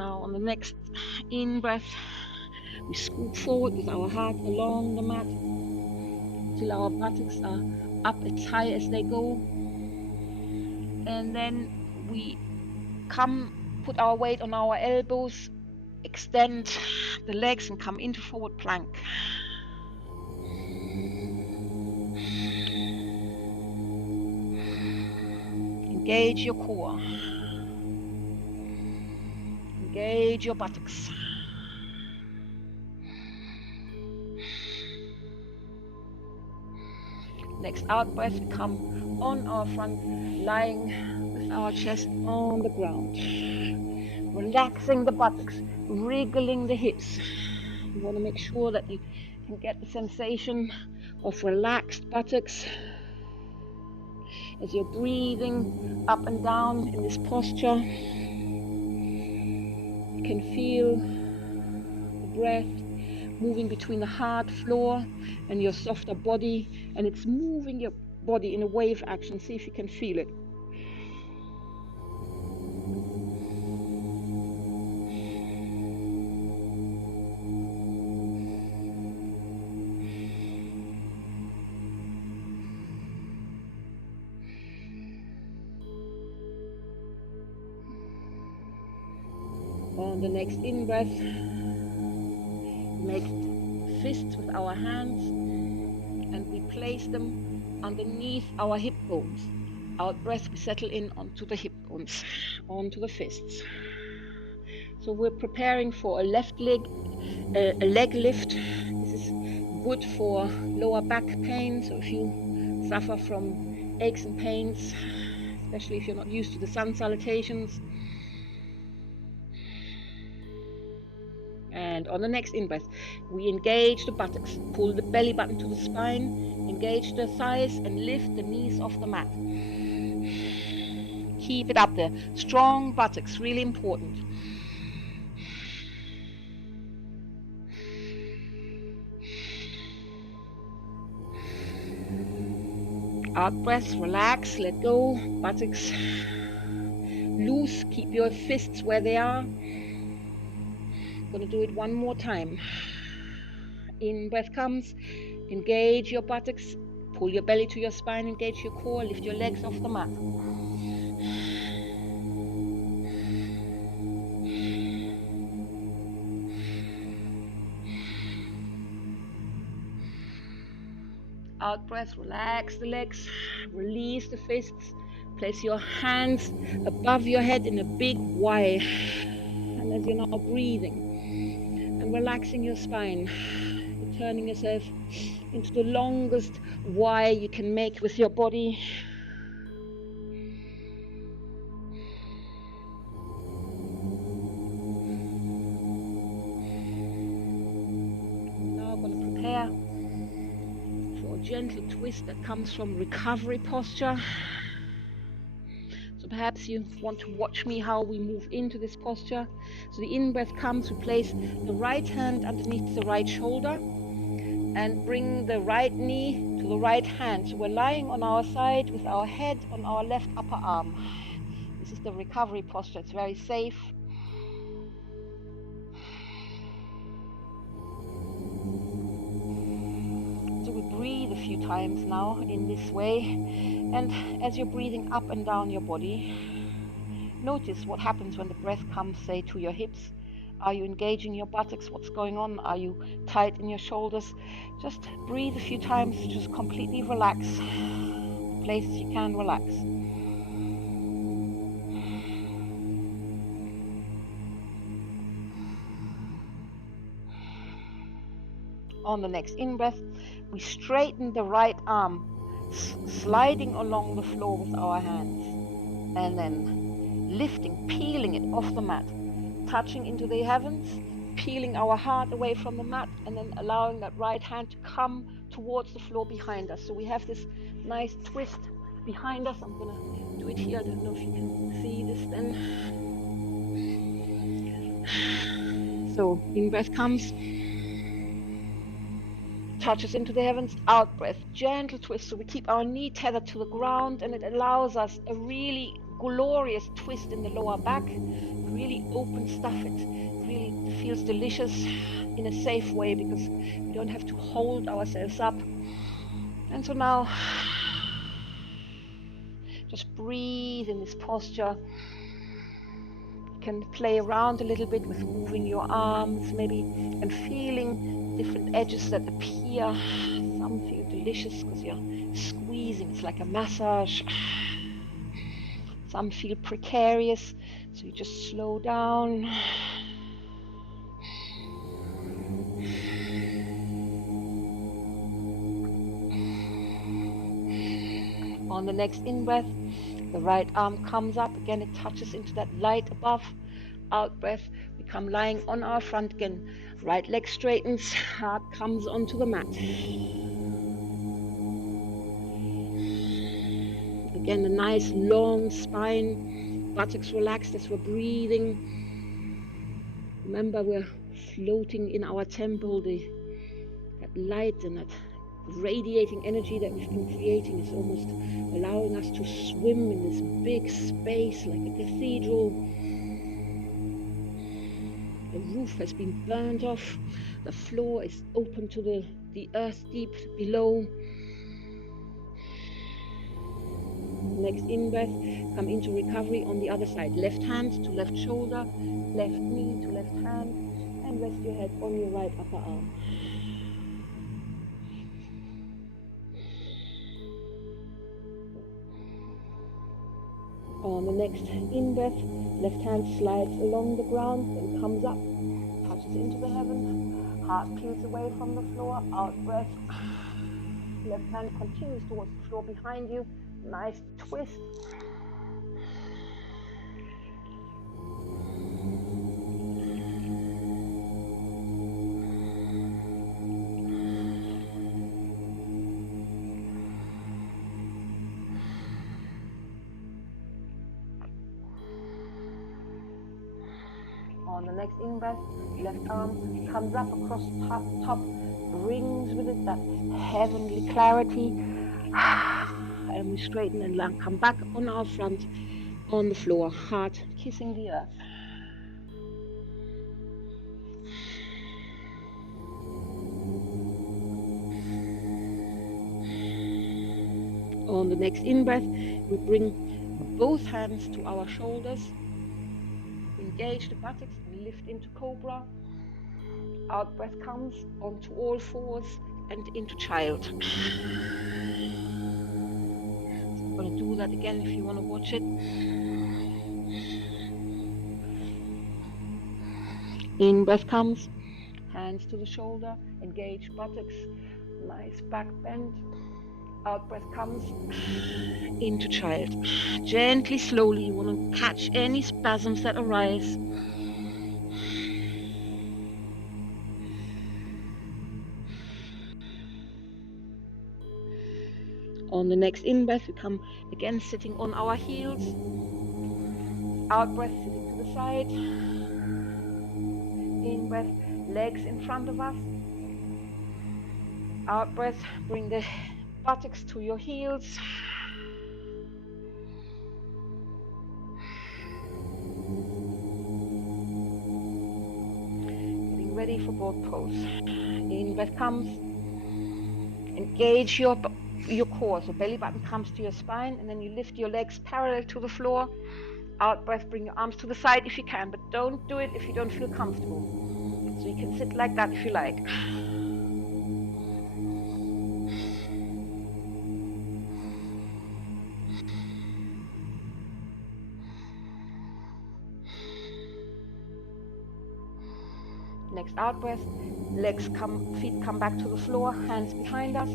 Now on the next in-breath, we scoop forward with our heart along the mat till our buttocks are up as high as they go. And then we put our weight on our elbows, extend the legs and come into forward plank. Engage your core. Engage your buttocks. Next out breath, we come on our front, lying with our chest on the ground. Relaxing the buttocks, wriggling the hips. You want to make sure that you can get the sensation of relaxed buttocks as you're breathing up and down in this posture. You can feel the breath moving between the hard floor and your softer body, and it's moving your body in a wave action. See if you can feel it. On the next in-breath, make fists with our hands and we place them underneath our hip bones. Out breath, we settle in onto the hip bones, onto the fists. So we're preparing for a leg lift. This is good for lower back pain. So if you suffer from aches and pains, especially if you're not used to the sun salutations. And on the next in-breath, we engage the buttocks, pull the belly button to the spine, engage the thighs and lift the knees off the mat. Keep it up there. Strong buttocks, really important. Out breath, relax, let go, buttocks loose, keep your fists where they are. Gonna do it one more time. In breath comes, engage your buttocks, pull your belly to your spine, engage your core, lift your legs off the mat. Out breath, relax the legs, release the fists, place your hands above your head in a big Y. And as you're now breathing and relaxing your spine, you're turning yourself into the longest Y you can make with your body. Now I'm going to prepare for a gentle twist that comes from recovery posture. So perhaps you want to watch me how we move into this posture. So the in-breath comes, we place the right hand underneath the right shoulder and bring the right knee to the right hand. So we're lying on our side with our head on our left upper arm. This is the recovery posture, it's very safe. So we breathe a few times now in this way. And as you're breathing up and down your body, notice what happens when the breath comes, say, to your hips. Are you engaging your buttocks? What's going on? Are you tight in your shoulders? Just breathe a few times, just completely relax. The places you can relax. On the next in-breath, we straighten the right arm, sliding along the floor with our hands, and then lifting, peeling it off the mat, touching into the heavens, peeling our heart away from the mat, and then allowing that right hand to come towards the floor behind us. So we have this nice twist behind us. I'm going to do it here. I don't know if you can see this then. So in-breath comes, touches into the heavens, out breath, gentle twist. So we keep our knee tethered to the ground, and it allows us a really glorious twist in the lower back, really open stuff. It really feels delicious in a safe way because we don't have to hold ourselves up. And so now, just breathe in this posture. You can play around a little bit with moving your arms maybe and feeling different edges that appear. Some feel delicious because you're squeezing, it's like a massage. Some feel precarious, so you just slow down. On the next in-breath, the right arm comes up. Again, it touches into that light above. Out breath, we come lying on our front again. Right leg straightens, heart comes onto the mat. Again, a nice long spine, buttocks relaxed as we're breathing. Remember, we're floating in our temple. That light and that radiating energy that we've been creating is almost allowing us to swim in this big space like a cathedral. The roof has been burned off. The floor is open to the earth deep below. Next in-breath, come into recovery on the other side. Left hand to left shoulder, left knee to left hand, and rest your head on your right upper arm. On the next in-breath, left hand slides along the ground and comes up, touches into the heaven, heart peels away from the floor, out breath. Left hand continues towards the floor behind you, nice twist. On the next in-breath, left arm comes up across the top, brings with it that heavenly clarity. And we straighten and come back on our front, on the floor, heart kissing the earth. On the next in-breath, we bring both hands to our shoulders, engage the buttocks and lift into cobra. Out breath comes onto all fours and into child. So I'm going to do that again if you want to watch it. In breath comes, hands to the shoulder, engage buttocks, nice back bend. Out breath comes into child. Gently, slowly, you want to catch any spasms that arise. On the next in-breath, we come again sitting on our heels. Out-breath, sitting to the side. In-breath, legs in front of us. Out-breath, bring the buttocks to your heels. Getting ready for both poses. In-breath comes. Engage your core, so belly button comes to your spine, and then you lift your legs parallel to the floor. Out breath, bring your arms to the side if you can, but don't do it if you don't feel comfortable. So you can sit like that if you like. Next out breath, feet come back to the floor, hands behind us.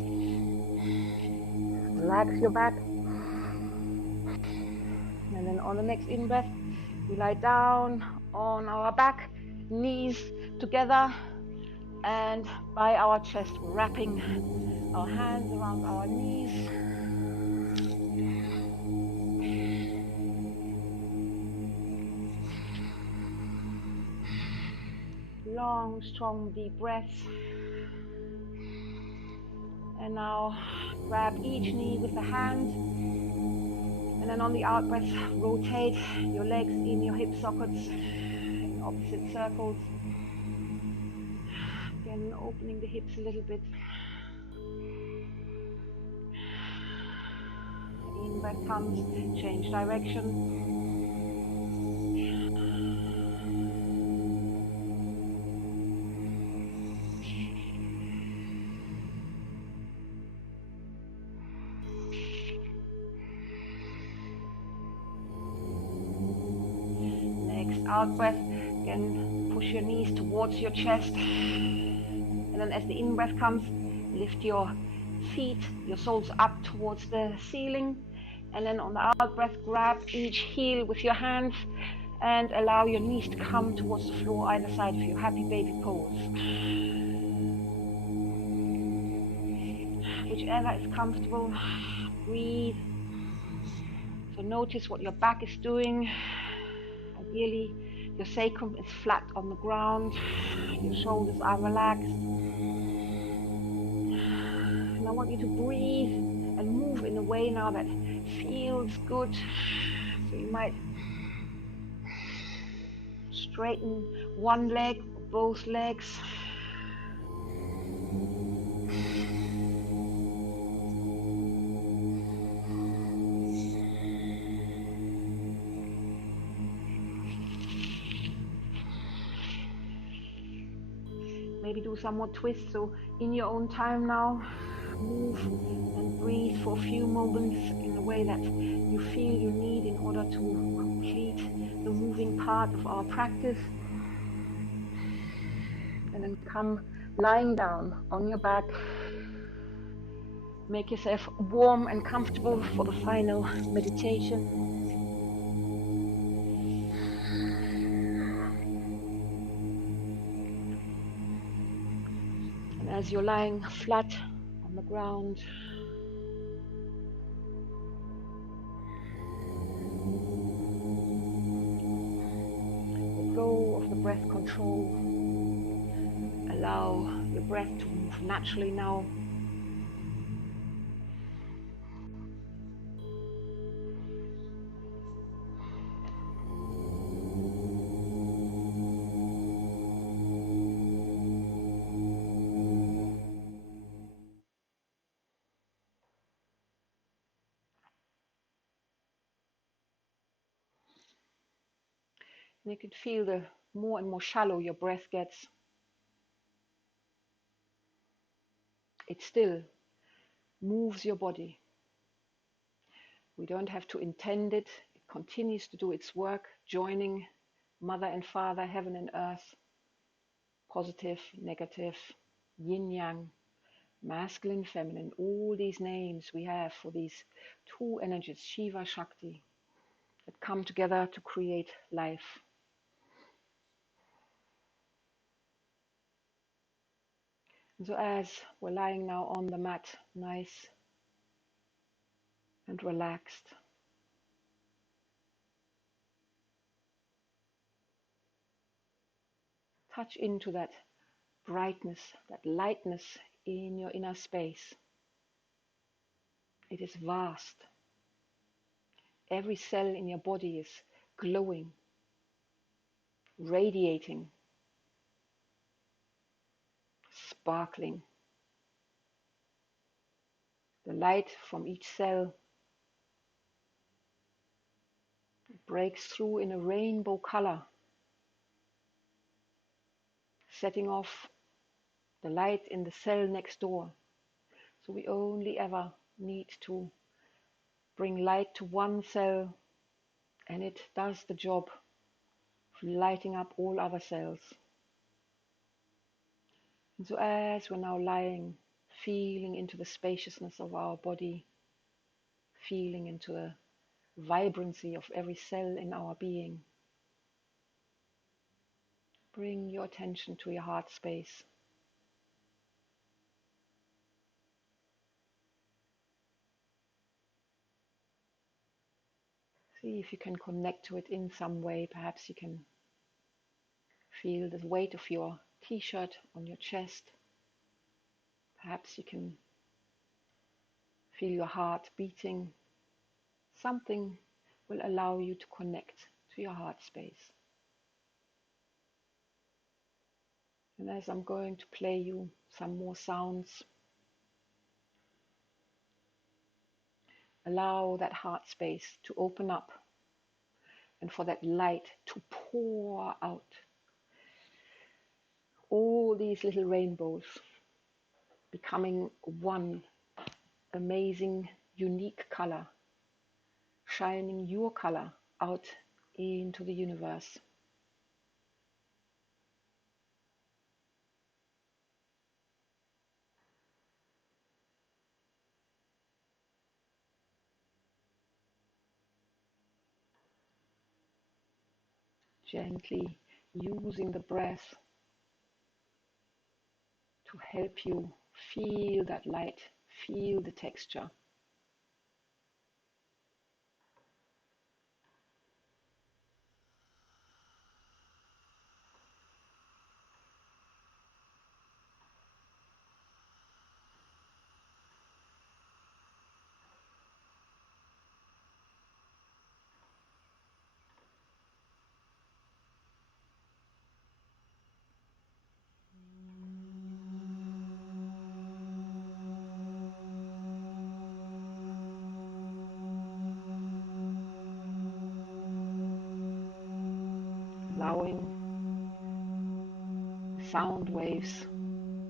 Relax your back. And then on the next in-breath, we lie down on our back, knees together, and by our chest, we're wrapping our hands around our knees. Long, strong, deep breaths. And now grab each knee with a hand And then on the out breath, rotate your legs in your hip sockets in opposite circles. Again, opening the hips a little bit. In breath comes, change direction. Next out breath, again push your knees towards your chest. And then as the in breath comes, lift your feet, your soles up towards the ceiling. And then on the out breath, grab each heel with your hands and allow your knees to come towards the floor either side of you. Happy baby pose. Whichever is comfortable, breathe. So notice what your back is doing. Ideally, your sacrum is flat on the ground. Your shoulders are relaxed. And I want you to breathe and move in a way now that feels good. So you might straighten one leg or both legs. Maybe do some more twists. So in your own time now, move and breathe for a few moments in a way that you feel you need in order to complete the moving part of our practice. And then come lying down on your back. Make yourself warm and comfortable for the final meditation. And as you're lying flat on the ground, let go of the breath control. Allow your breath to move naturally now. And you can feel the more and more shallow your breath gets. It still moves your body. We don't have to intend it. It continues to do its work, joining Mother and Father, heaven and earth, positive, negative, yin yang, masculine, feminine, all these names we have for these two energies, Shiva, Shakti, that come together to create life. And so as we're lying now on the mat, nice and relaxed, touch into that brightness, that lightness in your inner space. It is vast. Every cell in your body is glowing, radiating, sparkling. The light from each cell breaks through in a rainbow color, setting off the light in the cell next door. So we only ever need to bring light to one cell, and it does the job of lighting up all other cells. And so as we're now lying, feeling into the spaciousness of our body, feeling into the vibrancy of every cell in our being, bring your attention to your heart space. See if you can connect to it in some way. Perhaps you can feel the weight of your t-shirt on your chest. Perhaps you can feel your heart beating something will allow you to connect to your heart space. And as I'm going to play you some more sounds, allow that heart space to open up and for that light to pour out. All these little rainbows becoming one amazing, unique color, shining your color out into the universe. Gently using the breath to help you feel that light, feel the texture. Allowing the sound waves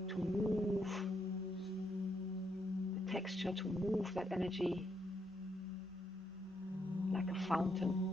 to move, the texture to move that energy like a fountain.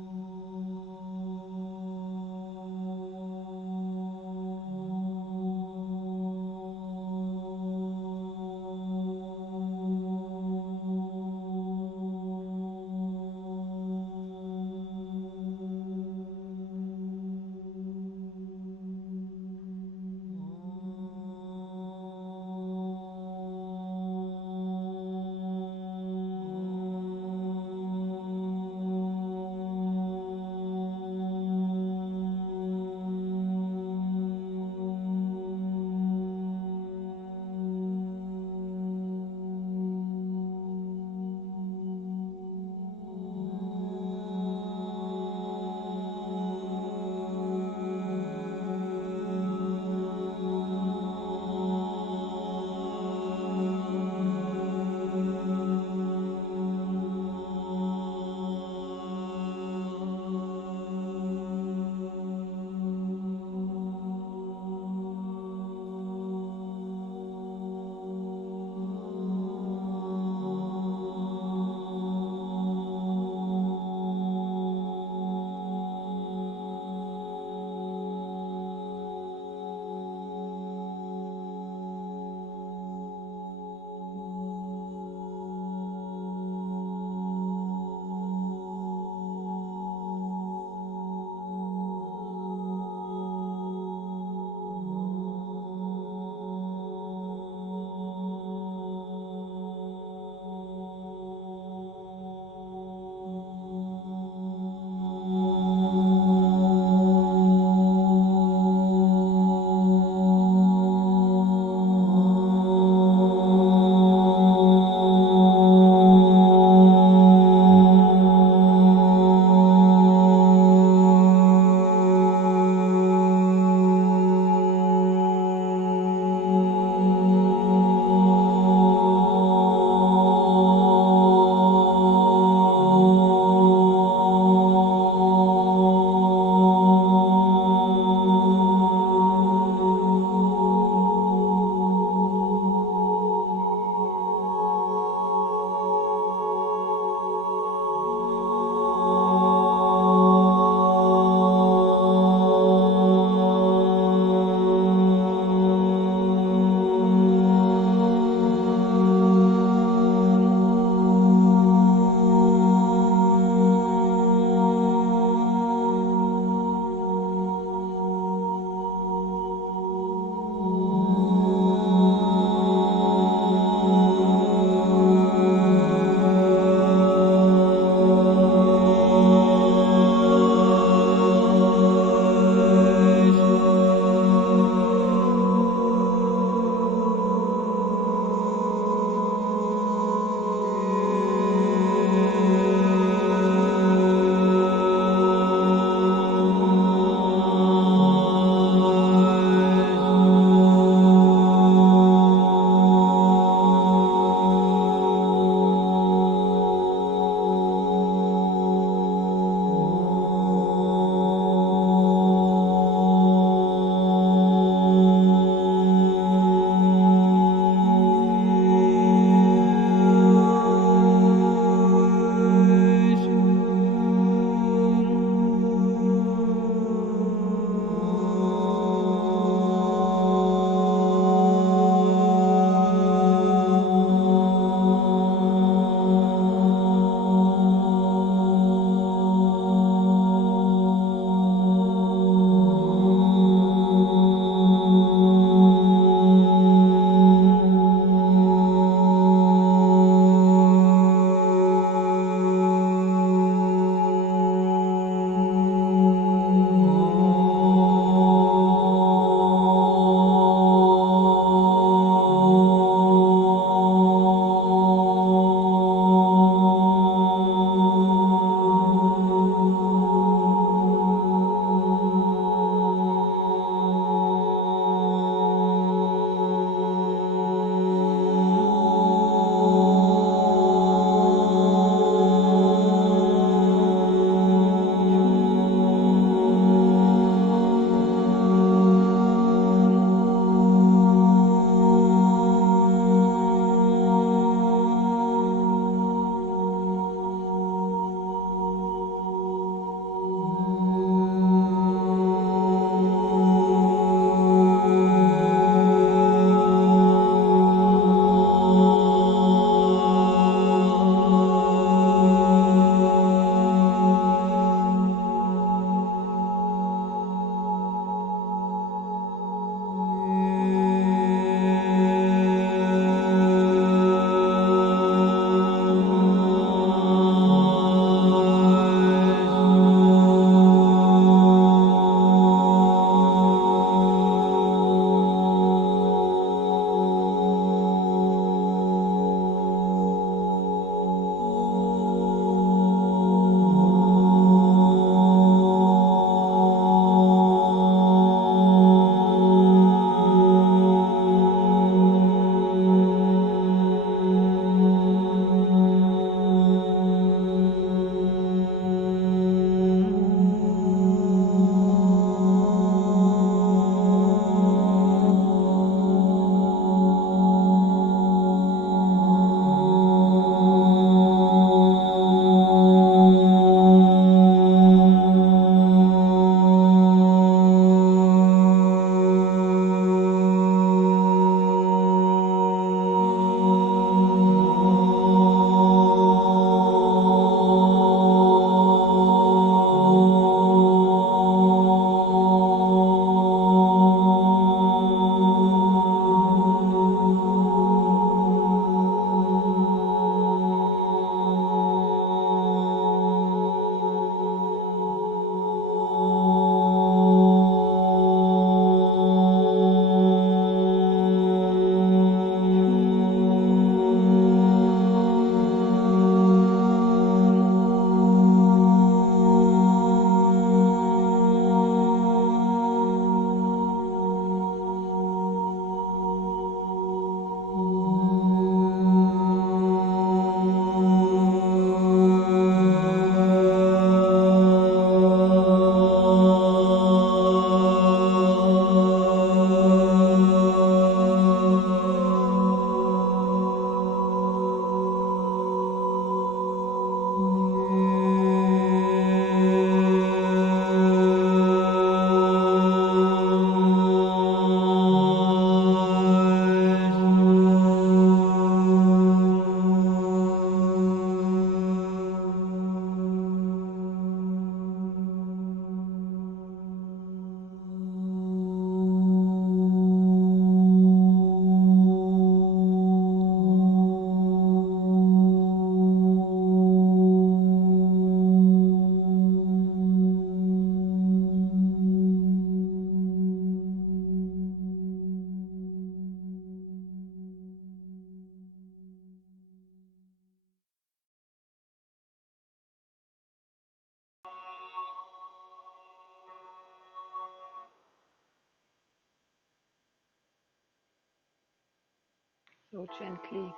So gently,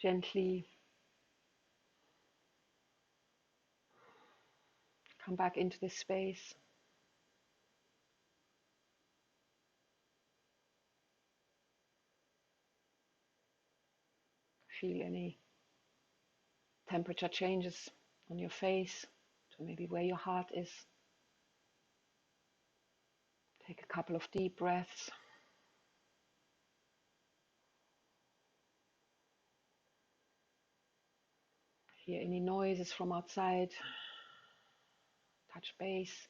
gently come back into this space. Feel any temperature changes on your face to maybe where your heart is. Take a couple of deep breaths. Hear any noises from outside. Touch base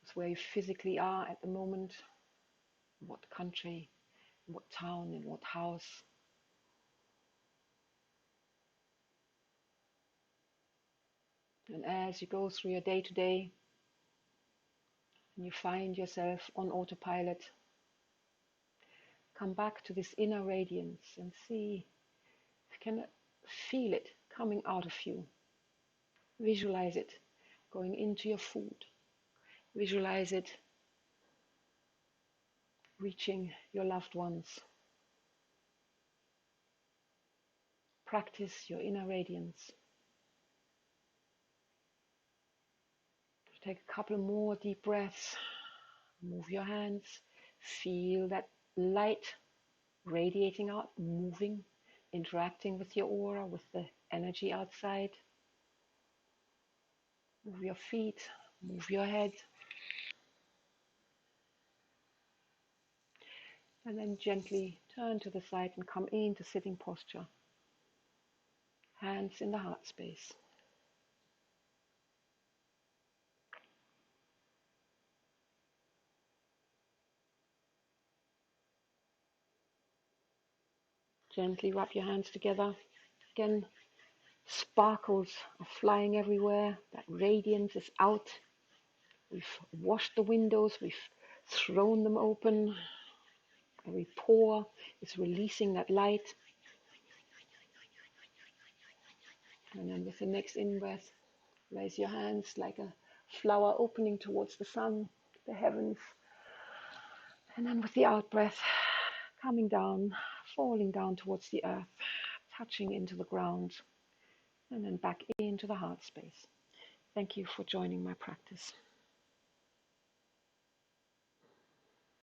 with where you physically are at the moment. What country, in what town, in what house. And as you go through your day to day and you find yourself on autopilot, come back to this inner radiance and see if you can feel it coming out of you. Visualize it going into your food. Visualize it reaching your loved ones. Practice your inner radiance. Take a couple more deep breaths. Move your hands. Feel that light radiating out, moving, interacting with your aura, with the energy outside. Move your feet, move your head. And then gently turn to the side and come into sitting posture. Hands in the heart space. Gently rub your hands together. Again, sparkles are flying everywhere. That radiance is out. We've washed the windows. We've thrown them open. Every pore is releasing that light. And then with the next in-breath, raise your hands like a flower opening towards the sun, the heavens. And then with the out-breath, coming down, falling down towards the earth, touching into the ground, and then back into the heart space. Thank you for joining my practice.